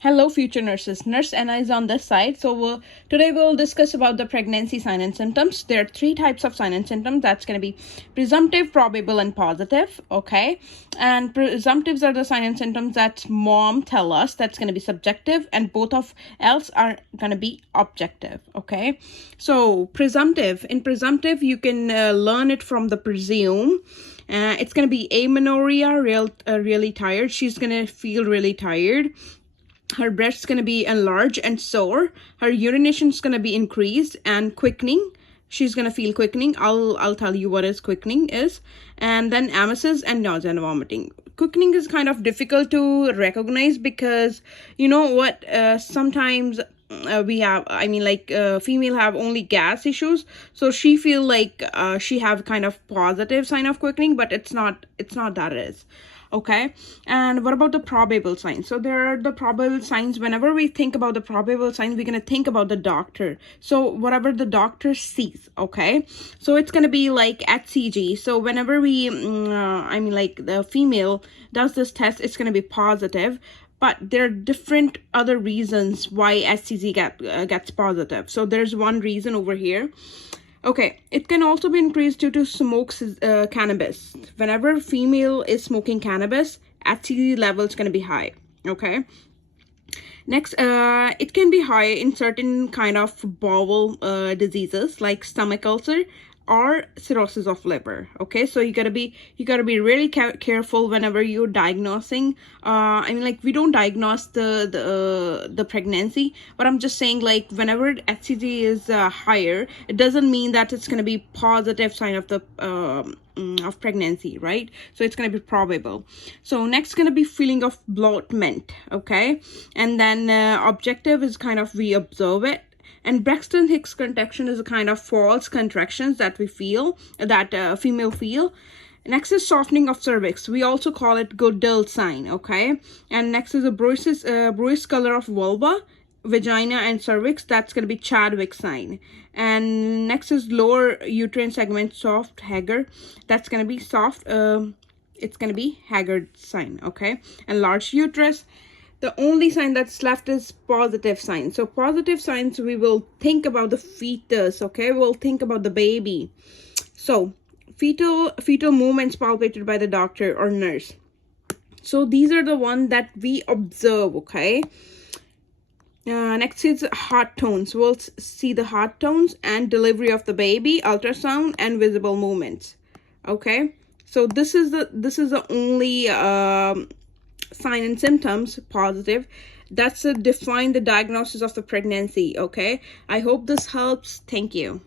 Hello, future nurses. Nurse Enna is on this side. So today we'll discuss about the pregnancy sign and symptoms. There are three types of sign and symptoms. That's going to be presumptive, probable, and positive. Okay, and presumptives are the sign and symptoms that mom tell us. That's going to be subjective, and both of else are going to be objective. Okay, so presumptive. In presumptive, you can learn it from the presume. It's going to be amenorrhea, really tired. She's going to feel really tired. Her breast's going to be enlarged and sore. Her urination is going to be increased and quickening. She's going to feel quickening. I'll tell you what is quickening is. And then emesis and nausea and vomiting. Quickening is kind of difficult to recognize because you know what, sometimes we have, female have only gas issues, so she feel like she have kind of positive sign of quickening, but it's not that it is. Okay, and what about the probable signs? So there are the probable signs. Whenever we think about the probable signs, we're going to think about the doctor. So whatever the doctor sees, okay, so it's going to be like HCG. So whenever we the female does this test, it's going to be positive, but there are different other reasons why HCG gets positive. So there's one reason over here. Okay, it can also be increased due to smokes cannabis. Whenever female is smoking cannabis, HCG level is going to be high. Okay. Next, it can be high in certain kind of bowel diseases like stomach ulcer or cirrhosis of liver. Okay, so you gotta be really careful whenever you're diagnosing. We don't diagnose the pregnancy, but I'm just saying, like, whenever HCG is higher, it doesn't mean that it's gonna be positive sign of the of pregnancy, right? So it's going to be probable. So next going to be feeling of bloatment. Okay, and then objective is kind of we observe it. And Braxton Hicks contraction is a kind of false contractions that we feel, that female feel. Next is softening of cervix. We also call it Goodell sign. Okay, and next is a bruised color of vulva, vagina, and cervix. That's going to be Chadwick sign. And next is lower uterine segment soft haggard. That's going to be soft. It's going to be haggard sign. Okay, and large uterus. The only sign that's left is positive sign. So positive signs, we will think about the fetus. Okay, we'll think about the baby. So fetal movements palpated by the doctor or nurse. So these are the ones that we observe. Okay. Next is heart tones. We'll see the heart tones and delivery of the baby, ultrasound, and visible movements. Okay, so this is the only sign and symptoms positive that's define the diagnosis of the pregnancy. Okay, I hope this helps. Thank you.